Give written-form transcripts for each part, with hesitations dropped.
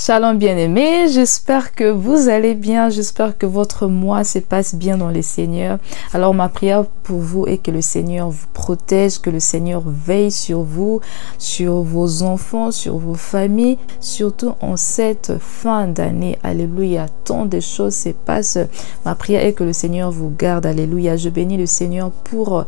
Shalom bien-aimés, j'espère que vous allez bien, j'espère que votre mois se passe bien dans le Seigneur. Alors ma prière pour vous est que le Seigneur vous protège, que le Seigneur veille sur vous, sur vos enfants, sur vos familles, surtout en cette fin d'année. Alléluia, tant de choses se passent. Ma prière est que le Seigneur vous garde. Alléluia, je bénis le Seigneur pour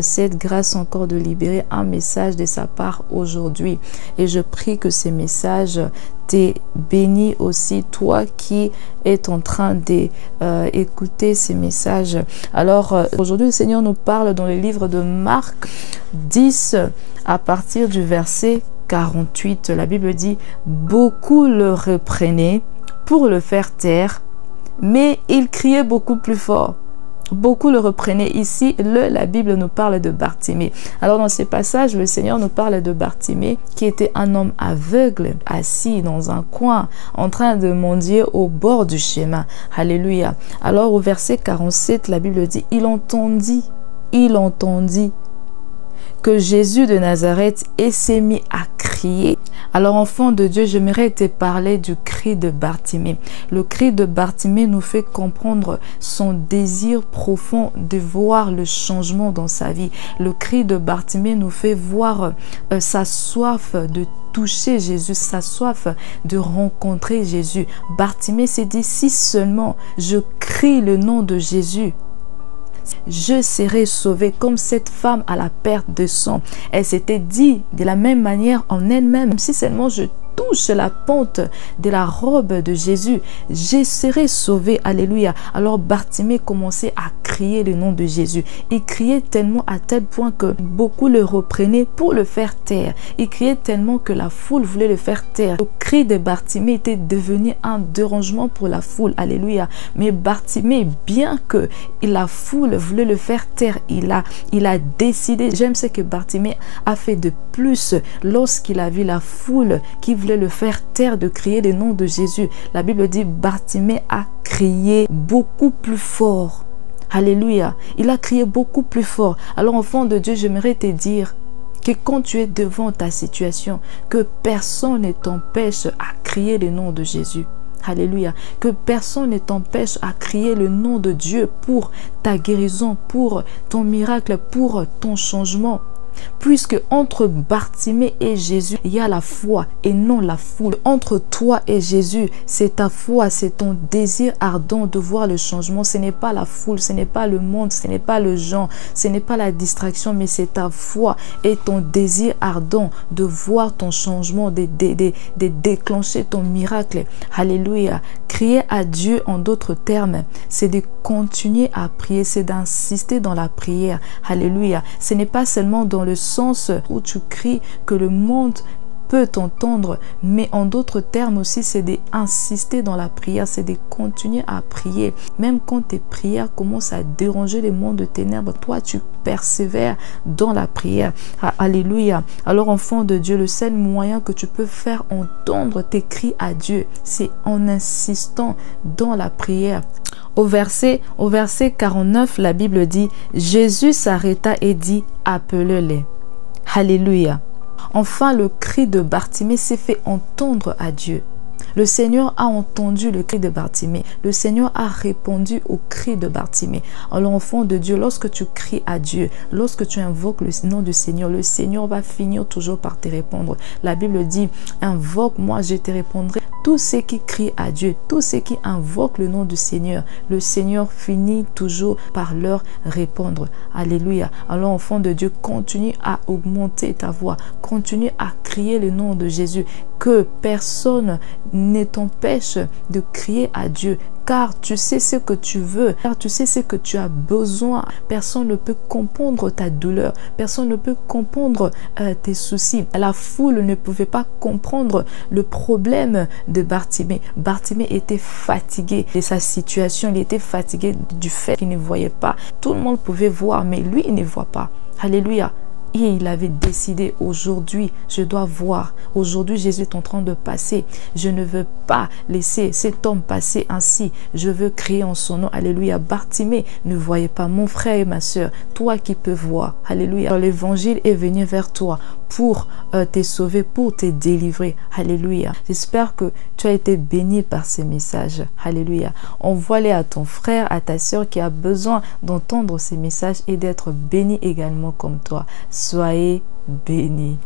cette grâce encore de libérer un message de sa part aujourd'hui. Et je prie que ces messages t'es béni aussi, toi qui es en train d'écouter ces messages. Alors, aujourd'hui, le Seigneur nous parle dans le livre de Marc 10, à partir du verset 48. La Bible dit, « Beaucoup le reprenaient pour le faire taire, mais il criait beaucoup plus fort. » Beaucoup le reprenaient. Ici, la Bible nous parle de Bartimée. Alors dans ces passages, le Seigneur nous parle de Bartimée, qui était un homme aveugle, assis dans un coin, en train de mendier au bord du chemin. Alléluia. Alors au verset 47, la Bible dit, il entendit que Jésus de Nazareth et s'est mis à crier. Alors enfant de Dieu, j'aimerais te parler du cri de Bartimée. Le cri de Bartimée nous fait comprendre son désir profond de voir le changement dans sa vie. Le cri de Bartimée nous fait voir sa soif de toucher Jésus, sa soif de rencontrer Jésus. Bartimée s'est dit, si seulement je crie le nom de Jésus, je serai sauvé, comme cette femme à la perte de sang. Elle s'était dit de la même manière en elle-même, si seulement je touche la pente de la robe de Jésus, je serai sauvé. Alléluia. Alors Bartimée commençait à crier le nom de Jésus. Il criait tellement à tel point que beaucoup le reprenaient pour le faire taire. Il criait tellement que la foule voulait le faire taire. Le cri de Bartimée était devenu un dérangement pour la foule. Alléluia. Mais Bartimée, bien que la foule voulait le faire taire, il a décidé. J'aime ce que Bartimée a fait de plus lorsqu'il a vu la foule qui voulait le faire taire de crier le nom de Jésus. La Bible dit, Bartimée a crié beaucoup plus fort. Alléluia. Il a crié beaucoup plus fort. Alors enfant de Dieu, j'aimerais te dire que quand tu es devant ta situation, que personne ne t'empêche à crier le nom de Jésus. Alléluia. Que personne ne t'empêche à crier le nom de Dieu pour ta guérison, pour ton miracle, pour ton changement. Puisque entre Bartimée et Jésus, il y a la foi et non la foule. Entre toi et Jésus, c'est ta foi, c'est ton désir ardent de voir le changement. Ce n'est pas la foule, ce n'est pas le monde, ce n'est pas le genre, ce n'est pas la distraction, mais c'est ta foi et ton désir ardent de voir ton changement, de déclencher ton miracle. Alléluia. Crier à Dieu, en d'autres termes, c'est de continuer à prier, c'est d'insister dans la prière. Alléluia. Ce n'est pas seulement dans le sens où tu cries que le monde peut t'entendre, mais en d'autres termes aussi, c'est d'insister dans la prière, c'est de continuer à prier. Même quand tes prières commencent à déranger les mondes de ténèbres, toi tu persévères dans la prière. Alléluia. Alors enfant de Dieu, le seul moyen que tu peux faire entendre tes cris à Dieu, c'est en insistant dans la prière. Au verset 49, la Bible dit, Jésus s'arrêta et dit, appelez-les. Alléluia. Enfin, le cri de Bartimée s'est fait entendre à Dieu. Le Seigneur a entendu le cri de Bartimée. Le Seigneur a répondu au cri de Bartimée. Alors, enfant de Dieu, lorsque tu cries à Dieu, lorsque tu invoques le nom du Seigneur, le Seigneur va finir toujours par te répondre. La Bible dit, invoque-moi, je te répondrai. Tous ceux qui crient à Dieu, tous ceux qui invoquent le nom du Seigneur, le Seigneur finit toujours par leur répondre. Alléluia. Alors, enfant de Dieu, continue à augmenter ta voix. Continue à crier le nom de Jésus. Que personne ne t'empêche de crier à Dieu. Car tu sais ce que tu veux, car tu sais ce que tu as besoin. Personne ne peut comprendre ta douleur, personne ne peut comprendre tes soucis. La foule ne pouvait pas comprendre le problème de Bartimée. Bartimée était fatigué de sa situation, il était fatigué du fait qu'il ne voyait pas. Tout le monde pouvait voir, mais lui, il ne voit pas. Alléluia. Et il avait décidé, aujourd'hui, je dois voir. Aujourd'hui, Jésus est en train de passer. Je ne veux pas laisser cet homme passer ainsi. Je veux crier en son nom. Alléluia. Bartimée ne voyait pas. Mon frère et ma soeur, toi qui peux voir. Alléluia. L'évangile est venu vers toi pour te sauver, pour te délivrer. Alléluia. J'espère que tu as été béni par ces messages. Alléluia. Envoie-les à ton frère, à ta soeur qui a besoin d'entendre ces messages et d'être béni également comme toi. Soyez bénis.